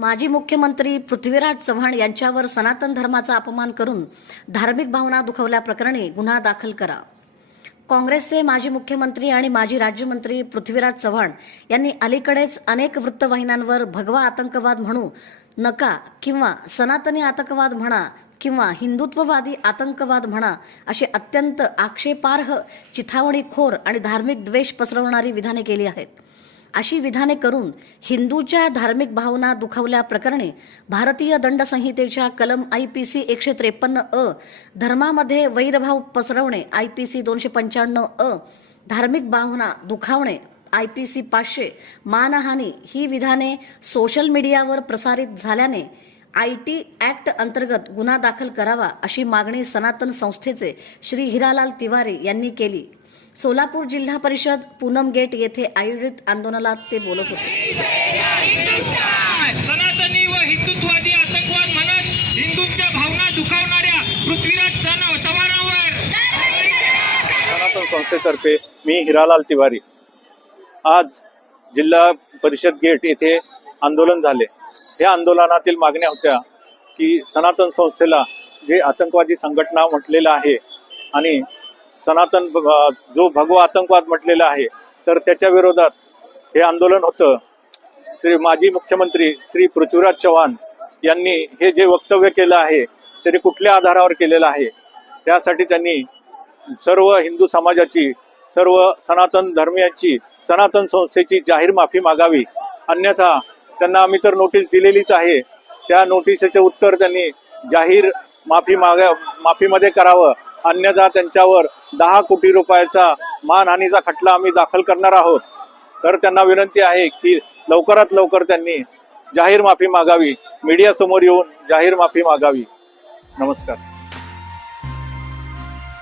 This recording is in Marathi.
माजी मुख्यमंत्री पृथ्वीराज चव्हाण यांच्यावर सनातन धर्माचा अपमान करून धार्मिक भावना दुखवल्याप्रकरणी गुन्हा दाखल करा. काँग्रेसचे माजी मुख्यमंत्री आणि माजी राज्यमंत्री पृथ्वीराज चव्हाण यांनी अलीकडेच अनेक वृत्तवाहिन्यांवर भगवा आतंकवाद म्हणू नका किंवा सनातनी आतंकवाद म्हणा किंवा हिंदुत्ववादी आतंकवाद म्हणा अशी अत्यंत आक्षेपार्ह चिथावणीखोर आणि धार्मिक द्वेष पसरवणारी विधाने केली आहेत. अशी विधाने करून हिंदूच्या धार्मिक भावना दुखावल्याप्रकरणी भारतीय दंड संहितेच्या कलम आय पी सी एकशे त्रेपन्न अ धर्मामध्ये वैरभाव पसरवणे आय पी सी दोनशे पंच्याण्णव अ धार्मिक भावना दुखावणे आय पी सी पाचशे मानहानी ही विधाने सोशल मीडियावर प्रसारित झाल्याने आय टी ॲक्ट अंतर्गत गुन्हा दाखल करावा अशी मागणी सनातन संस्थेचे श्री हिरालाल तिवारी यांनी केली. सोलापूर जिल्हा परिषद पूनम गेट येथे आयोजित आंदोलनात ते बोलत होते. सनातनी व हिंदुत्ववादी आतंकवाद म्हणत हिंदूंच्या भावना दुखावणाऱ्या पृथ्वीराज चव्हाणांवर. सनातन संस्थेतर्फे मी हिरालाल तिवारी. आज जिल्हा परिषद गेट येथे आंदोलन झाले. या आंदोलनातील मागण्या होत्या की सनातन संस्थेला जे आतंकवादी संघटना म्हटलेलं आहे आणि सनातन जो भगवा आतंकवाद म्हटलेला आहे तर त्याच्या विरोधात हे आंदोलन होतं. श्री माजी मुख्यमंत्री श्री पृथ्वीराज चव्हाण यांनी हे जे वक्तव्य केलं आहे ते कुठल्या आधारावर केलेलं आहे? त्यासाठी त्यांनी सर्व हिंदू समाजाची सर्व सनातन धर्मियांची सनातन संस्थेची जाहीर माफी मागावी. अन्यथा त्यांना आम्ही तर नोटीस दिलेलीच आहे. त्या नोटिसीचे उत्तर त्यांनी जाहीर माफी मागा माफीमध्ये करावं. अन्यथा त्यांच्यावर दहा कोटी रुपयाचा मानहानीचा खटला आम्ही दाखल करणार आहोत. तर त्यांना विनंती आहे की लवकरात लवकर त्यांनी जाहीर माफी मागावी. मीडियासमोर येऊन जाहीर माफी मागावी. नमस्कार.